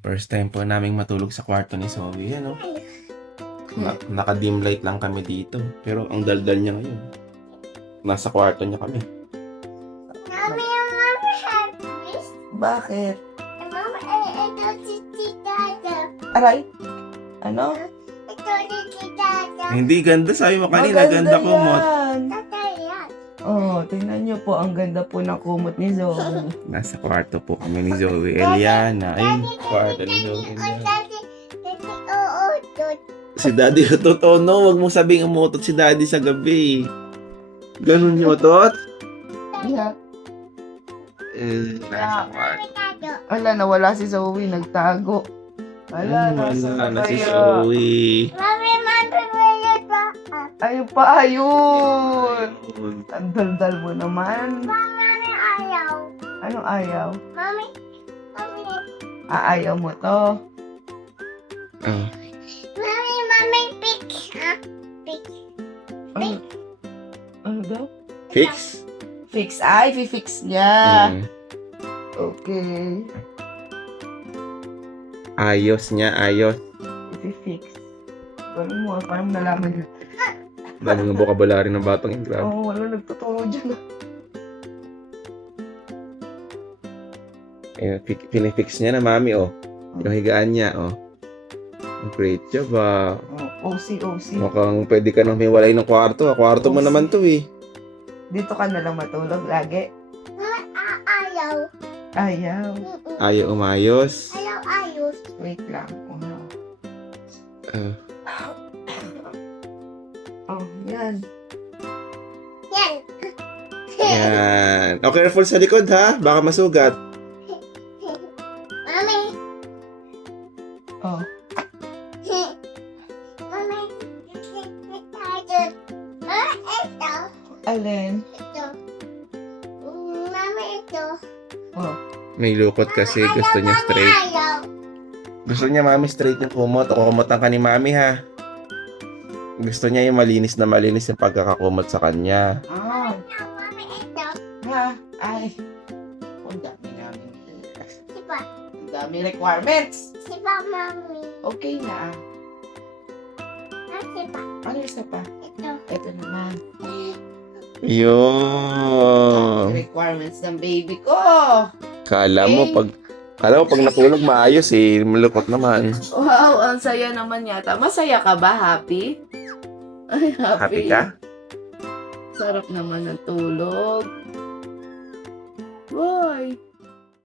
First time po naming matulog sa kwarto ni Zoe. Ano? Naka-dim light lang kami dito. Pero ang daldal niya ngayon. Nasa kwarto niya kami. Mami, mami, happy. Bakit? Mama, ito si Dada. Aray? Ano? Ito si Dada. Hindi, ganda. Sabi mo kanina, ganda ko mo. yan. Dada yan. Oh, tingnan niyo po. Ang ganda po ng kumot ni Zoe. Nasa kwarto po kami ni Zoe Eliana. Ay, kwarto ni Zoe Eliana. Daddy, oo, Si Daddy totoo, no? Huwag mong sabing umutot si Daddy sa gabi. Ganun yung utot? Yeah. Nasa kwarto. Wala, nawala si Zoe. Nagtago. Wala, Wala na si kaya. Zoe. Mami, mayroon pa. Ayun pa, ayun. Ang daldal mo naman. Mami, ayaw. Anong ayaw? Mami. Aayaw mo to. Oh. Mami, pick. Pick. Ano, ano daw? Fix? Fix. Ay, fix niya. Mm. Okay. Ayos niya, ayos. I-fix. Gano'n mo, parang nalaman yun. Dami ng vocabulary ng batang Ingrab. Oo, wala nagtuturo dyan. Pinifix niya na, mami, oh. Yung higaan niya, oh. Great job, ah. OC. Mukhang pwede ka nang hiwalay ng kwarto. Kwarto mo naman to, eh. Dito ka na lang matulog lagi. Ayaw. Ayaw. Ayaw umayos. Ayaw, ayos. Wait lang. Ah. Oh, yan. Yan. Yan. Oh, careful sa likod, ha? Baka masugat. Mami. Oh. Mami. Ito. Alin? Ito. Mami, ito. Oh. May lukot kasi gusto niya straight. Ayaw. Gusto niya, mami, straight yung kumot. O kumutan ka ni mami, ha? Gusto niya yung malinis yung pagkakakumot sa kanya. Ah. Mami, ito. Ha? Ay. Ang dami namin. Sipa. Ang dami requirements. Sipa, mami. Okay na. Sipa. Ano isa pa? Ito. Ito naman. Yun. Requirements ng baby ko. Kala mo pag natulog maayos, eh. Malukot naman. Wow, ang saya naman yata. Masaya ka ba? Happy? Ay, Happy ka? Sarap naman ng tulog. Boy.